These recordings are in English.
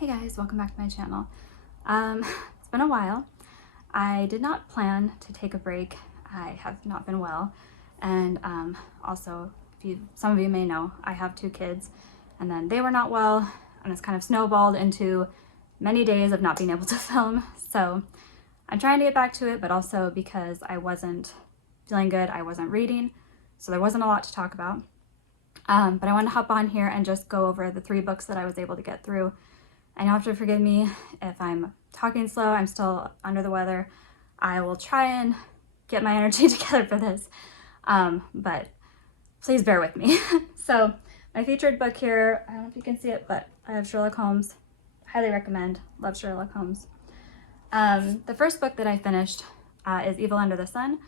Hey guys, welcome back to my channel. It's been a while. I did not plan to take a break. I have not been well. And also, some of you may know, I have 2 kids and then they were not well and it's kind of snowballed into many days of not being able to film. So I'm trying to get back to it, but also because I wasn't feeling good, I wasn't reading. So there wasn't a lot to talk about. But I wanted to hop on here and just go over the 3 books that I was able to get through. And you'll have to forgive me if I'm talking slow. I'm still under the weather. I will try and get my energy together for this, but please bear with me. So my featured book here, I don't know if you can see it, but I have Sherlock Holmes. Highly recommend. Love Sherlock Holmes. The first book that I finished is Evil Under the Sun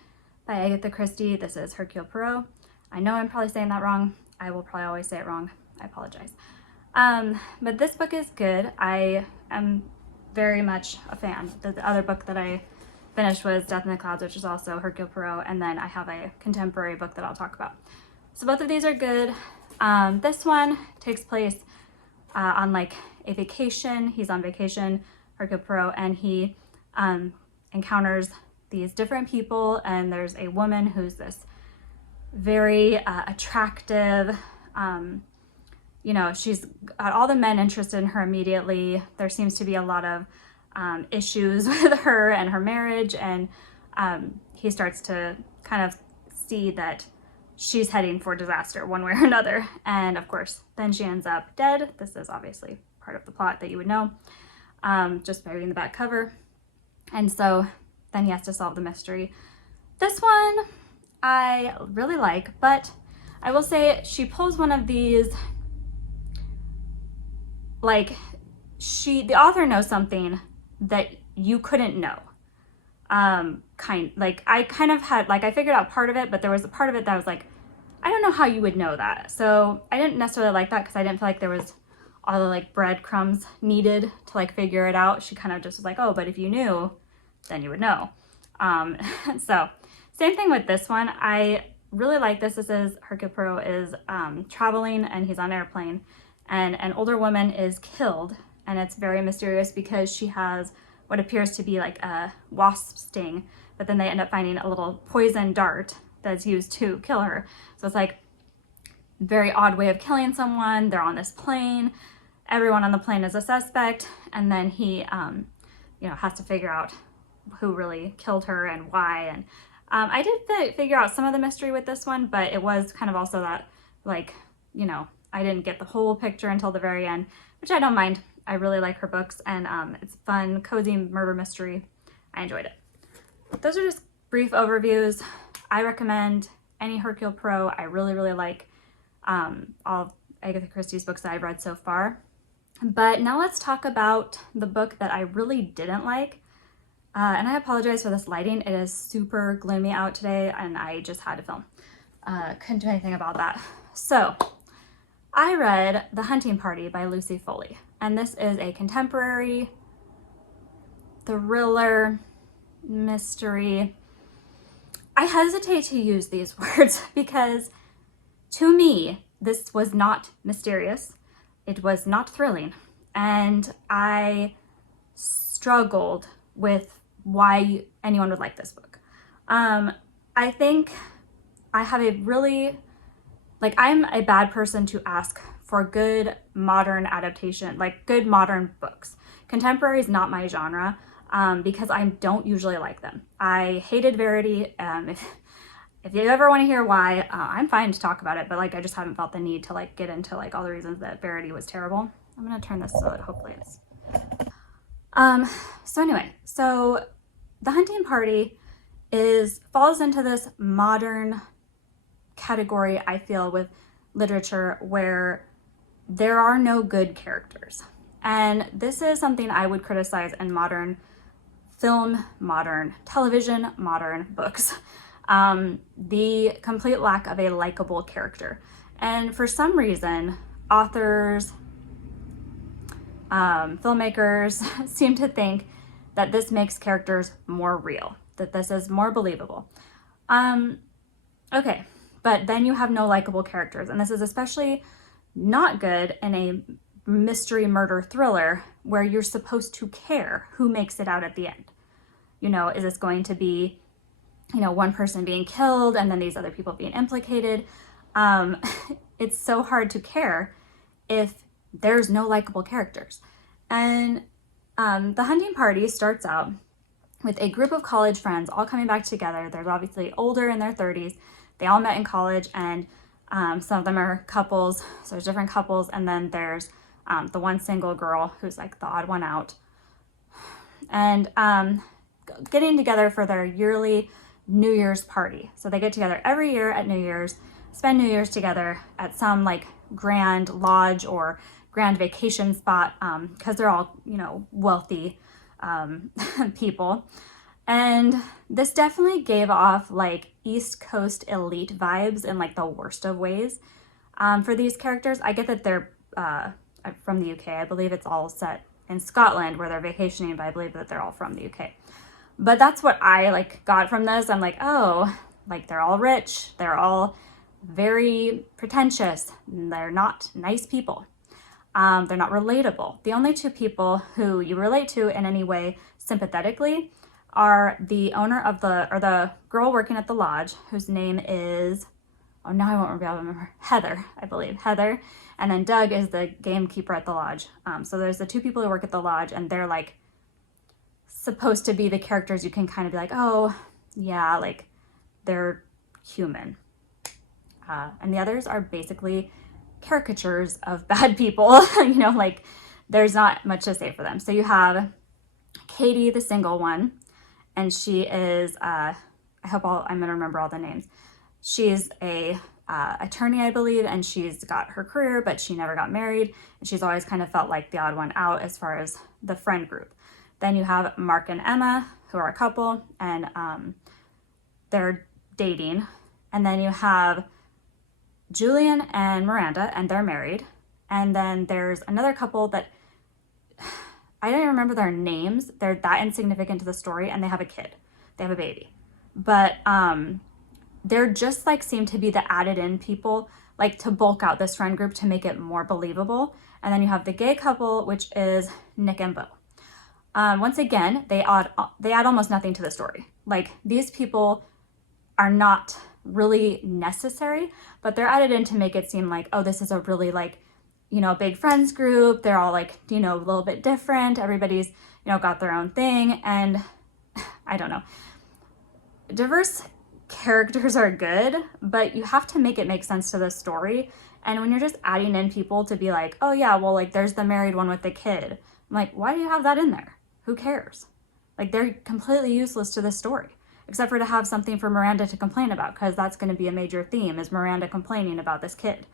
by Agatha Christie. This is Hercule Poirot. I know I'm probably saying that wrong. I will probably always say it wrong. I apologize. But this book is good. I am very much a fan. The other book that I finished was Death in the Clouds, which is also Hercule Poirot, and then I have a contemporary book that I'll talk about. So both of these are good. This one takes place on like a vacation. He's on vacation, Hercule Poirot, and he encounters these different people, and there's a woman who's this very attractive, you know, she's got all the men interested in her immediately. There seems to be a lot of issues with her and her marriage, and he starts to kind of see that she's heading for disaster one way or another. And of course, then she ends up dead. This is obviously part of the plot that you would know, just by reading the back cover. And so then he has to solve the mystery. This one I really like, but I will say she pulls one of these, like, the author knows something that you couldn't know. I figured out part of it, but there was a part of it that I was like, I don't know how you would know that. So I didn't necessarily like that because I didn't feel like there was all the like breadcrumbs needed to like figure it out. She kind of just was like, oh, but if you knew, then you would know. So same thing with this one. I really like this. This is Hercule Poirot is traveling and he's on an airplane, and an older woman is killed, and it's very mysterious because she has what appears to be like a wasp sting, but then they end up finding a little poison dart that's used to kill her. So it's like very odd way of killing someone. They're on this plane. Everyone on the plane is a suspect, and then he, you know, has to figure out who really killed her and why. And I did figure out some of the mystery with this one, but it was kind of also that, like, you know, I didn't get the whole picture until the very end, which I don't mind. I really like her books, and it's fun, cozy murder mystery. I enjoyed it. Those are just brief overviews. I recommend any Hercule Poirot. I really, really like all of Agatha Christie's books that I've read so far. But now let's talk about the book that I really didn't like. And I apologize for this lighting. It is super gloomy out today, and I just had to film. Couldn't do anything about that. So I read The Hunting Party by Lucy Foley, and this is a contemporary thriller mystery. I hesitate to use these words because to me, this was not mysterious. It was not thrilling, and I struggled with why anyone would like this book. I think I have a really, like, I'm a bad person to ask for good modern adaptation, like good modern books. Contemporary is not my genre because I don't usually like them. I hated Verity. If you ever want to hear why, I'm fine to talk about it, but like I just haven't felt the need to like get into like all the reasons that Verity was terrible. I'm gonna turn this so that hopefully it's so anyway, so The Hunting Party falls into this modern category, I feel, with literature where there are no good characters. And this is something I would criticize in modern film, modern television, modern books. The complete lack of a likable character. And for some reason, authors, filmmakers seem to think that this makes characters more real, that this is more believable. Okay, but then you have no likable characters, and this is especially not good in a mystery murder thriller where you're supposed to care who makes it out at the end. You know, is this going to be, you know, one person being killed and then these other people being implicated? It's so hard to care if there's no likable characters. And the hunting party starts out with a group of college friends all coming back together. They're obviously older, in their 30s. They all met in college, and some of them are couples. So there's different couples, and then there's the one single girl who's like the odd one out. And getting together for their yearly New Year's party. So they get together every year at New Year's, spend New Year's together at some like grand lodge or grand vacation spot, because they're all, you know, wealthy people. And this definitely gave off like East Coast elite vibes in like the worst of ways for these characters. I get that they're from the UK. I believe it's all set in Scotland where they're vacationing, but I believe that they're all from the UK. But that's what I like got from this. I'm like, oh, like they're all rich. They're all very pretentious. They're not nice people. They're not relatable. The only two people who you relate to in any way sympathetically are the owner of the girl working at the lodge, whose name is, oh, now I won't be able to remember, Heather, I believe, Heather. And then Doug is the gamekeeper at the lodge. So there's the two people who work at the lodge, and they're like supposed to be the characters you can kind of be like, oh, yeah, like they're human. And the others are basically caricatures of bad people. You know, like there's not much to say for them. So you have Katie, the single one, and she is, I'm gonna remember all the names. She's a attorney, I believe, and she's got her career, but she never got married. And she's always kind of felt like the odd one out as far as the friend group. Then you have Mark and Emma, who are a couple, and they're dating. And then you have Julian and Miranda, and they're married. And then there's another couple that I don't even remember their names. They're that insignificant to the story, and they have a kid. They have a baby. But they're just like seem to be the added in people, like to bulk out this friend group to make it more believable. And then you have the gay couple, which is Nick and Bo. Once again, they add almost nothing to the story. Like these people are not really necessary, but they're added in to make it seem like, oh, this is a really like, you know, big friends group. They're all like, you know, a little bit different. Everybody's, you know, got their own thing. And I don't know. Diverse characters are good, but you have to make it make sense to the story. And when you're just adding in people to be like, oh yeah, well, like there's the married one with the kid. I'm like, why do you have that in there? Who cares? Like they're completely useless to the story, except for to have something for Miranda to complain about, because that's going to be a major theme, is Miranda complaining about this kid.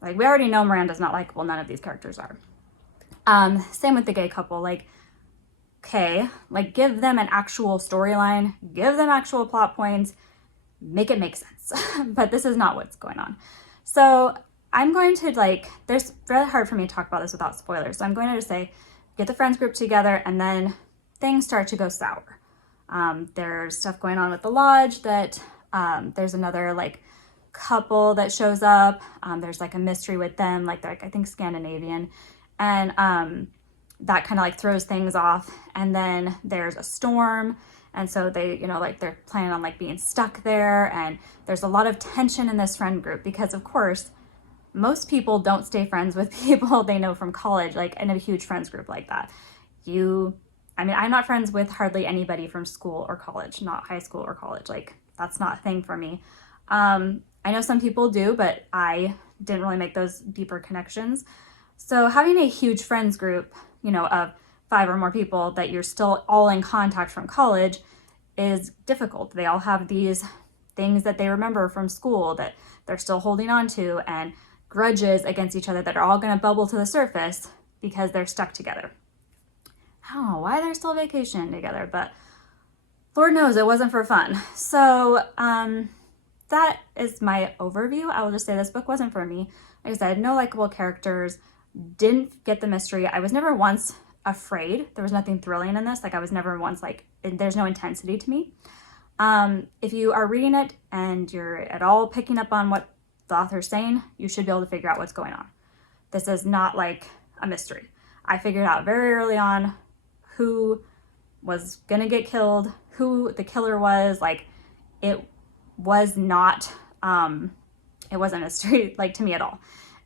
Like we already know Miranda's not likable. None of these characters are. Same with the gay couple. Like, okay, like give them an actual storyline, give them actual plot points, make it make sense. But this is not what's going on. So I'm going to there's really hard for me to talk about this without spoilers. So I'm going to just say, get the friends group together, and then things start to go sour. There's stuff going on with the lodge that there's another like couple that shows up. There's like a mystery with them, like they're like, I think Scandinavian, and that kind of like throws things off. And then there's a storm, and so they, you know, like they're planning on like being stuck there, and there's a lot of tension in this friend group because of course most people don't stay friends with people they know from college, like in a huge friends group like that. I'm not friends with hardly anybody from school or college, not high school or college. Like that's not a thing for me. I know some people do, but I didn't really make those deeper connections. So having a huge friends group, you know, of 5 or more people that you're still all in contact from college is difficult. They all have these things that they remember from school that they're still holding on to, and grudges against each other that are all going to bubble to the surface because they're stuck together. I don't know why they're still vacationing together, but Lord knows it wasn't for fun. So that is my overview. I will just say this book wasn't for me. Like I said, no likable characters, didn't get the mystery. I was never once afraid. There was nothing thrilling in this. Like I was never once like, there's no intensity to me. If you are reading it and you're at all picking up on what the author's saying, you should be able to figure out what's going on. This is not like a mystery. I figured out very early on who was gonna get killed, who the killer was. Like, it was not, it wasn't a mystery, like, to me at all.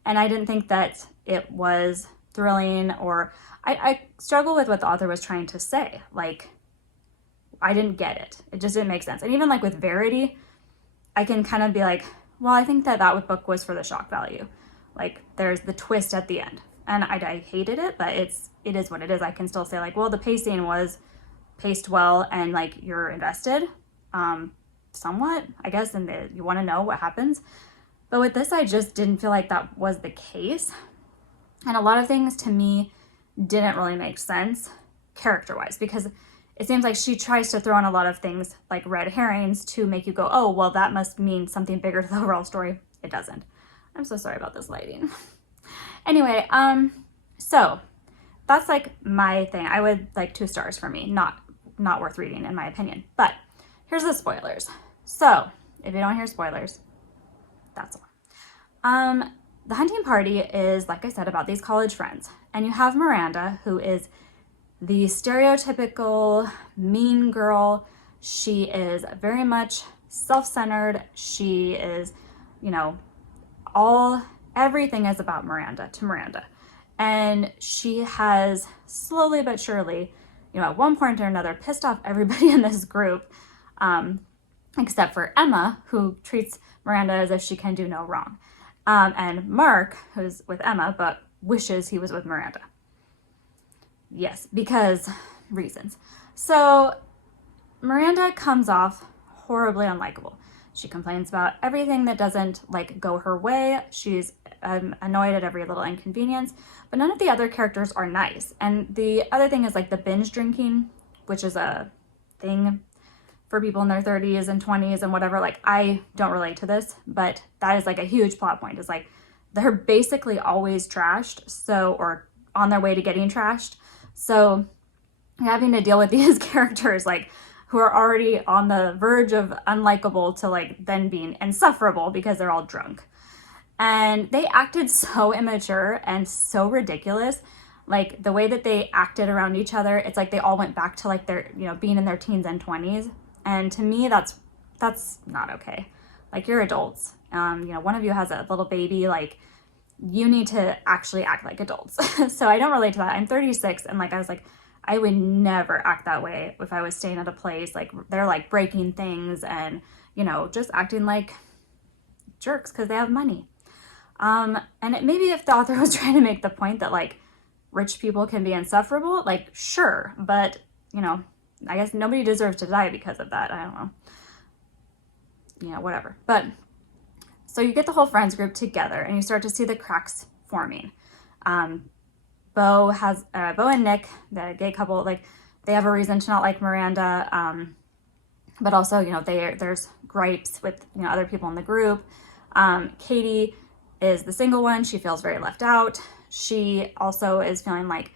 And I didn't think that it was thrilling, or I struggle with what the author was trying to say. Like, I didn't get it. It just didn't make sense. And even like with Verity, I can kind of be like, well, I think that book was for the shock value. Like, there's the twist at the end. And I hated it, but it is what it is. I can still say like, well, the pacing was paced well, and like, you're invested, somewhat, I guess, and you want to know what happens. But with this, I just didn't feel like that was the case. And a lot of things to me didn't really make sense character-wise, because it seems like she tries to throw in a lot of things like red herrings to make you go, oh, well, that must mean something bigger to the overall story. It doesn't. I'm so sorry about this lighting. Anyway, so that's like my thing. I would like 2 stars for me. Not worth reading in my opinion. But here's the spoilers. So if you don't hear spoilers, that's all. The hunting party is, like I said, about these college friends. And you have Miranda, who is the stereotypical mean girl. She is very much self-centered. She is, you know, everything is about Miranda. And she has slowly but surely, you know, at one point or another, pissed off everybody in this group, except for Emma, who treats Miranda as if she can do no wrong. And Mark, who's with Emma, but wishes he was with Miranda. Yes, because reasons. So Miranda comes off horribly unlikable. She complains about everything that doesn't like go her way. She's annoyed at every little inconvenience, but none of the other characters are nice. And the other thing is like the binge drinking, which is a thing for people in their 30s and 20s and whatever. Like, I don't relate to this, but that is like a huge plot point. Is like, they're basically always trashed, or on their way to getting trashed. So having to deal with these characters, like, who are already on the verge of unlikable to like then being insufferable because they're all drunk. And they acted so immature and so ridiculous. Like, the way that they acted around each other, it's like they all went back to like their, you know, being in their teens and 20s. And to me, that's not okay. Like, you're adults. You know, one of you has a little baby. Like, you need to actually act like adults. So I don't relate to that. I'm 36, and like, I was like, I would never act that way if I was staying at a place. Like, they're like breaking things and, you know, just acting like jerks because they have money. And maybe if the author was trying to make the point that like rich people can be insufferable, like, sure, but, you know, I guess nobody deserves to die because of that. I don't know. You know, whatever. But so you get the whole friends group together and you start to see the cracks forming. Bo and Nick, the gay couple, like, they have a reason to not like Miranda. But also, you know, there's gripes with, you know, other people in the group. Katie is the single one. She feels very left out. She also is feeling like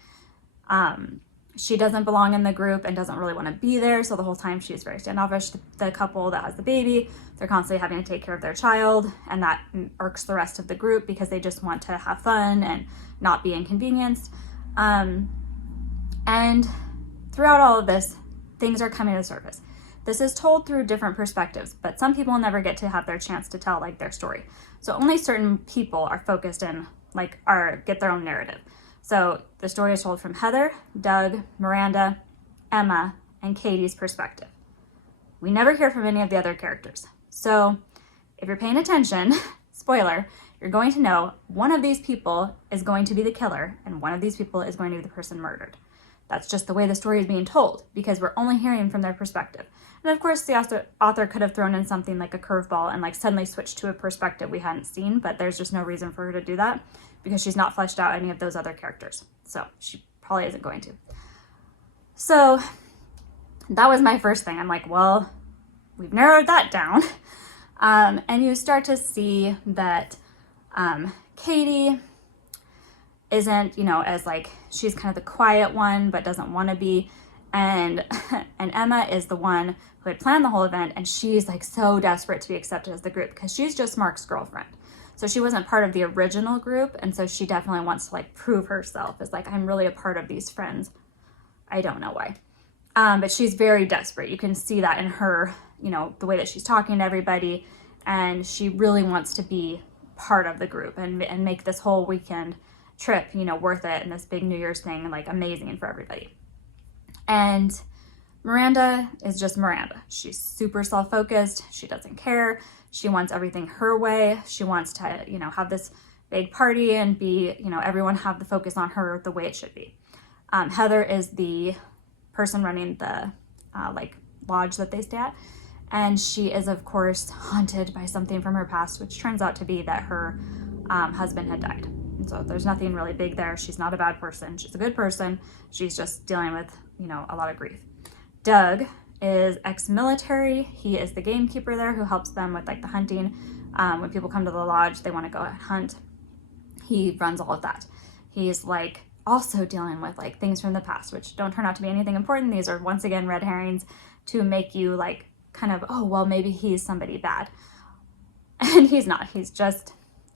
she doesn't belong in the group and doesn't really want to be there. So the whole time she's very standoffish. The couple that has the baby, they're constantly having to take care of their child, and that irks the rest of the group because they just want to have fun and not be inconvenienced. And throughout all of this, things are coming to the surface. This is told through different perspectives, but some people never get to have their chance to tell like their story. So only certain people are focused in get their own narrative. So the story is told from Heather, Doug, Miranda, Emma, and Katie's perspective. We never hear from any of the other characters. So if you're paying attention, spoiler, you're going to know one of these people is going to be the killer and one of these people is going to be the person murdered. That's just the way the story is being told because we're only hearing from their perspective. And of course, the author could have thrown in something like a curveball and like suddenly switched to a perspective we hadn't seen, but there's just no reason for her to do that because she's not fleshed out any of those other characters. So she probably isn't going to. So that was my first thing. I'm like, well, we've narrowed that down. And you start to see that Katie isn't, you know, as like, she's kind of the quiet one, but doesn't want to be. And and Emma is the one who had planned the whole event, and she's like so desperate to be accepted as the group because she's just Mark's girlfriend. So she wasn't part of the original group, and so she definitely wants to like prove herself as like, I'm really a part of these friends. I don't know why. But she's very desperate. You can see that in her, you know, the way that she's talking to everybody, and she really wants to be part of the group and make this whole weekend trip, you know, worth it, and this big New Year's thing, like amazing for everybody. And Miranda is just Miranda. She's super self-focused. She doesn't care. She wants everything her way. She wants to, you know, have this big party and be, you know, everyone have the focus on her the way it should be. Heather is the person running the like lodge that they stay at, and she is of course haunted by something from her past, which turns out to be that her husband had died. And so there's nothing really big there. She's not a bad person. She's a good person. She's just dealing with, you know, a lot of grief. Doug is ex-military. He is the gamekeeper there who helps them with like the hunting. When people come to the lodge, they want to go hunt. He runs all of that. He's like also dealing with like things from the past, which don't turn out to be anything important. These are once again red herrings to make you like kind of, oh, well, maybe he's somebody bad. And he's not. He's just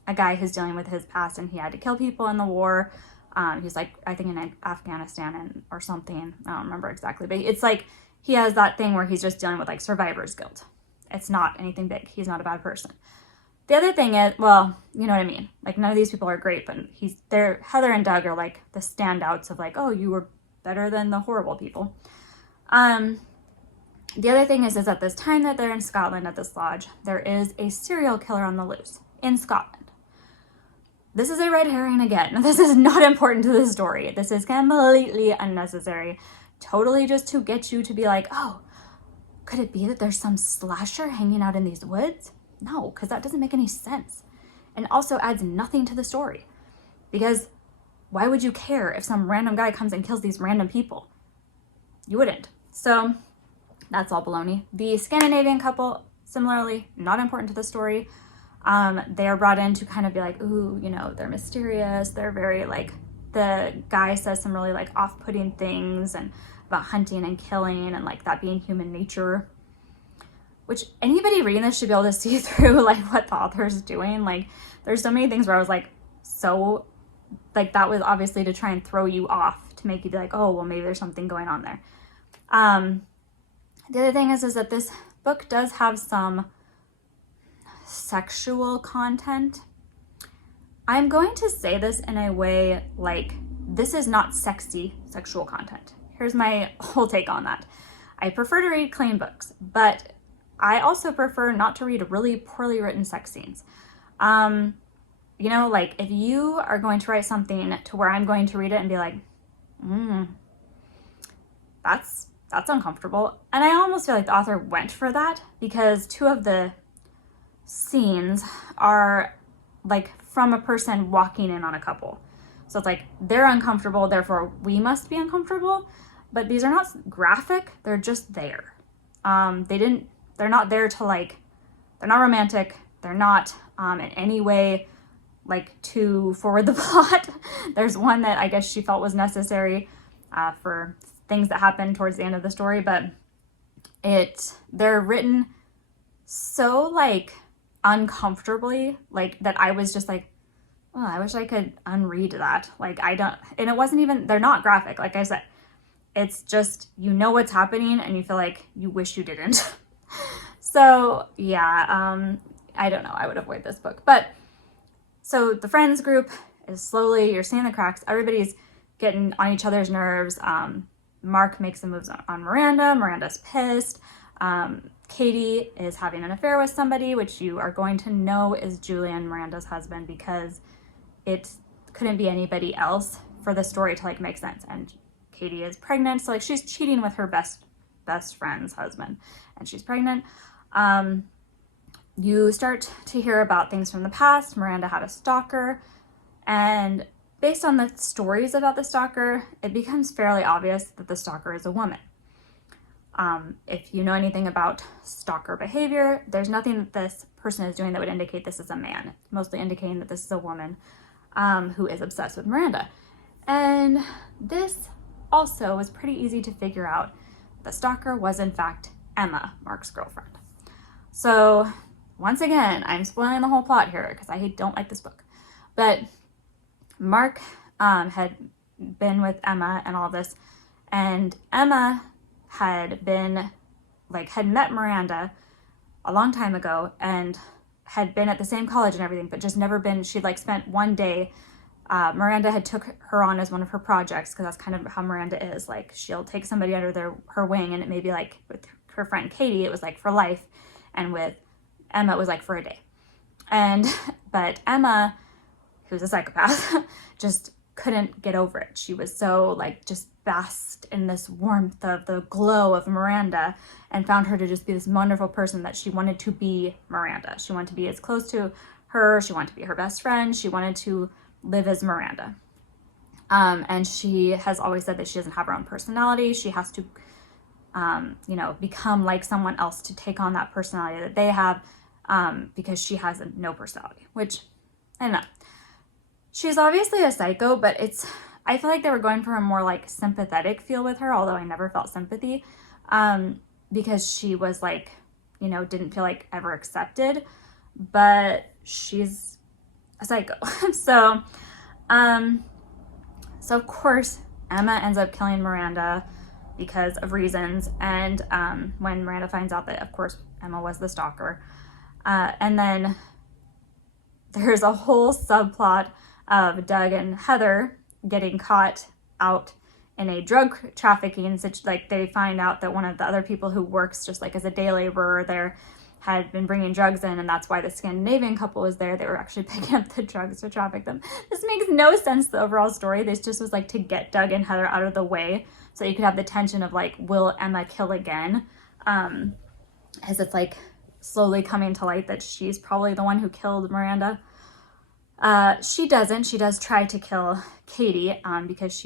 a guy who's dealing with his past, and he had to kill people in the war. He's like, I think in Afghanistan or something. I don't remember exactly, but it's like he has that thing where he's just dealing with like survivor's guilt. It's not anything big. He's not a bad person. The other thing is, well, you know what I mean? Like none of these people are great, but Heather and Doug are like the standouts of like, oh, you were better than the horrible people. The other thing is at this time that they're in Scotland at this lodge, there is a serial killer on the loose in Scotland. This is a red herring again. This is not important to the story. This is completely unnecessary. Totally just to get you to be like, oh, could it be that there's some slasher hanging out in these woods? No, because that doesn't make any sense. And also adds nothing to the story. Because why would you care if some random guy comes and kills these random people? You wouldn't. So that's all baloney. The Scandinavian couple, similarly, not important to the story. They are brought in to kind of be like, ooh, you know, they're mysterious. They're very like, the guy says some really like off-putting things and about hunting and killing and like that being human nature, which anybody reading this should be able to see through like what the author is doing. Like there's so many things where I was like, so like that was obviously to try and throw you off to make you be like, oh, well, maybe there's something going on there. The other thing is that this book does have some sexual content. I'm going to say this in a way like this is not sexy sexual content. Here's my whole take on that. I prefer to read clean books, but I also prefer not to read really poorly written sex scenes. You know, like if you are going to write something to where I'm going to read it and be like, that's uncomfortable. And I almost feel like the author went for that because two of the scenes are like from a person walking in on a couple. So it's like they're uncomfortable, therefore we must be uncomfortable. But these are not graphic, they're just there. They're not there to like, they're not romantic. They're not in any way like to forward the plot. There's one that I guess she felt was necessary for things that happened towards the end of the story, but they're written so like uncomfortably, like that I was just like, oh, I wish I could unread that. Like and it wasn't even, they're not graphic. Like I said, it's just, you know what's happening and you feel like you wish you didn't. So yeah, I don't know, I would avoid this book. But so the friends group is slowly, you're seeing the cracks. Everybody's getting on each other's nerves. Mark makes some moves on Miranda. Miranda's pissed. Katie is having an affair with somebody, which you are going to know is Julian, Miranda's husband, because it couldn't be anybody else for the story to like make sense. And Katie is pregnant, so like she's cheating with her best friend's husband, and she's pregnant. You start to hear about things from the past. Miranda had a stalker, and based on the stories about the stalker, it becomes fairly obvious that the stalker is a woman. If you know anything about stalker behavior, there's nothing that this person is doing that would indicate this is a man. It's mostly indicating that this is a woman who is obsessed with Miranda. And this also was pretty easy to figure out the stalker was in fact Emma, Mark's girlfriend. So once again, I'm spoiling the whole plot here because I don't like this book. But Mark had been with Emma and all this, and Emma had met Miranda a long time ago and had been at the same college and everything, but just never been, she'd like spent one day, Miranda had took her on as one of her projects, because that's kind of how Miranda is. Like, she'll take somebody under her wing, and it may be like with her friend Katie, it was like for life, and with Emma, it was like for a day. But Emma, who's a psychopath, just couldn't get over it. She was so like just basked in this warmth of the glow of Miranda, and found her to just be this wonderful person that she wanted to be Miranda. She wanted to be as close to her. She wanted to be her best friend. She wanted to live as Miranda. And she has always said that she doesn't have her own personality. She has to, become like someone else to take on that personality that they have, because she has no personality, which I don't know. She's obviously a psycho, but I feel like they were going for a more like sympathetic feel with her, although I never felt sympathy, because she was like, didn't feel like ever accepted, but she's a psycho. So of course Emma ends up killing Miranda because of reasons, and when Miranda finds out that of course Emma was the stalker, and then there's a whole subplot of Doug and Heather getting caught out in a drug trafficking situation. Like, they find out that one of the other people who works just like as a day laborer there had been bringing drugs in, and that's why the Scandinavian couple was there. They were actually picking up the drugs to traffic them. This makes no sense, the overall story. This just was like to get Doug and Heather out of the way so you could have the tension of like, will Emma kill again? As it's like slowly coming to light that she's probably the one who killed Miranda. She doesn't. She does try to kill Katie, because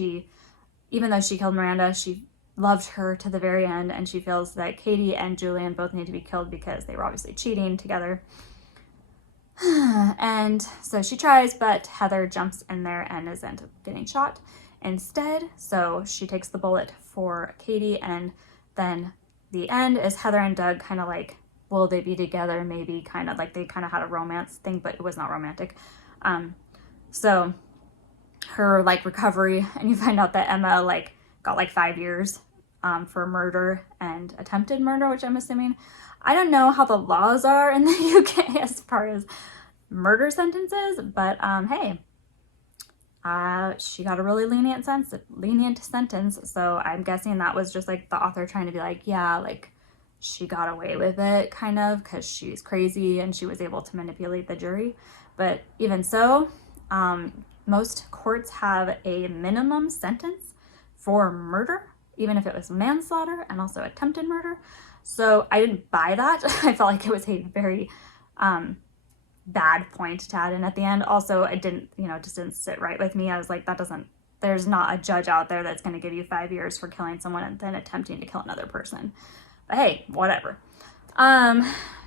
even though she killed Miranda, she loved her to the very end, and she feels that Katie and Julian both need to be killed because they were obviously cheating together. And so she tries, but Heather jumps in there and ends up getting shot instead. So she takes the bullet for Katie, and then the end is Heather and Doug kind of like, will they be together? Maybe, kind of like they kind of had a romance thing, but it was not romantic. So her like recovery, and you find out that Emma like got like 5 years for murder and attempted murder, which I'm assuming, I don't know how the laws are in the UK as far as murder sentences, but hey, she got a really lenient sentence. So I'm guessing that was just like the author trying to be like, yeah, like she got away with it kind of because she's crazy and she was able to manipulate the jury. But even so, most courts have a minimum sentence for murder, even if it was manslaughter and also attempted murder. So I didn't buy that. I felt like it was a very bad point to add in at the end. Also, it didn't, just didn't sit right with me. I was like, there's not a judge out there that's going to give you 5 years for killing someone and then attempting to kill another person. But hey, whatever.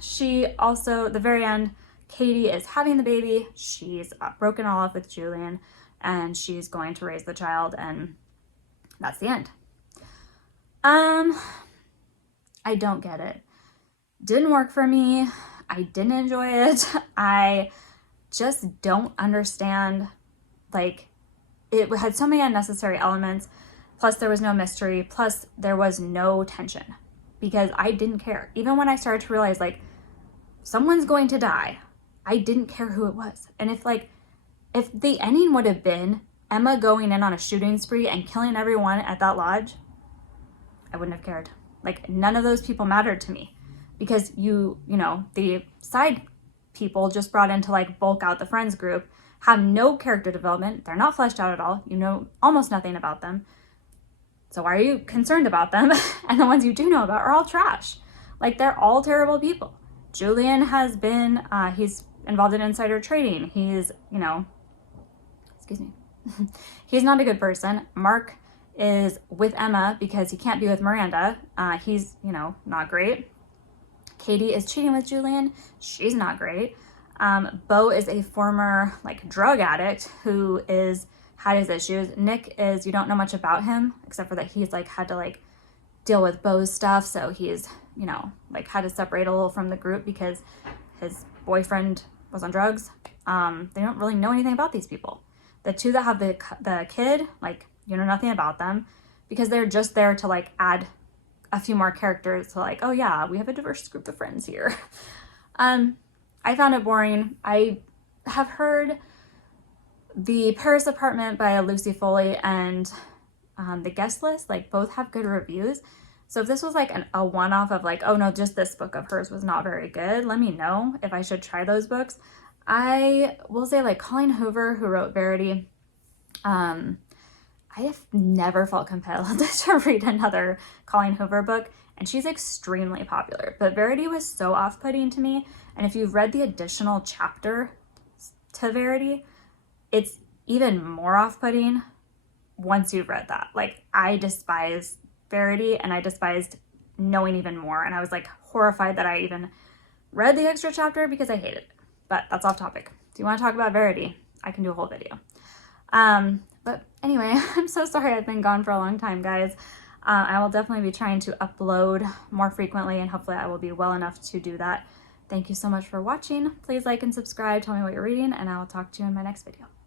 She also, the very end, Katie is having the baby. She's broken all off with Julian, and she's going to raise the child, and that's the end. I don't get it. Didn't work for me. I didn't enjoy it. I just don't understand. Like, it had so many unnecessary elements. Plus, there was no mystery. Plus, there was no tension because I didn't care. Even when I started to realize, like, someone's going to die, I didn't care who it was. And if the ending would have been Emma going in on a shooting spree and killing everyone at that lodge, I wouldn't have cared. Like, none of those people mattered to me because the side people just brought in to like bulk out the friends group have no character development. They're not fleshed out at all. You know almost nothing about them. So why are you concerned about them? And the ones you do know about are all trash. Like, they're all terrible people. Julian has been, he's involved in insider trading. He's, excuse me. He's not a good person. Mark is with Emma because he can't be with Miranda. He's, not great. Katie is cheating with Julian. She's not great. Beau is a former like drug addict who had his issues. Nick is, you don't know much about him except for that he's like had to like deal with Beau's stuff, so he's, you know, like had to separate a little from the group because his boyfriend was on drugs. They don't really know anything about these people. The two that have the kid, like, you know nothing about them because they're just there to like add a few more characters to like, oh yeah, we have a diverse group of friends here. I found it boring. I have heard The Paris Apartment by Lucy Foley and The Guest List, like both have good reviews. So if this was like a one-off of like, oh no, just this book of hers was not very good, let me know if I should try those books. I will say like Colleen Hoover, who wrote Verity, I have never felt compelled to read another Colleen Hoover book, and she's extremely popular. But Verity was so off-putting to me, and if you've read the additional chapter to Verity, it's even more off-putting once you've read that. Like, I despise Verity, and I despised knowing even more, and I was like horrified that I even read the extra chapter because I hated it. But that's off topic. If you want to talk about Verity, I can do a whole video. But anyway, I'm so sorry I've been gone for a long time, guys. I will definitely be trying to upload more frequently, and hopefully I will be well enough to do that. Thank you so much for watching. Please like and subscribe, tell me what you're reading, and I will talk to you in my next video.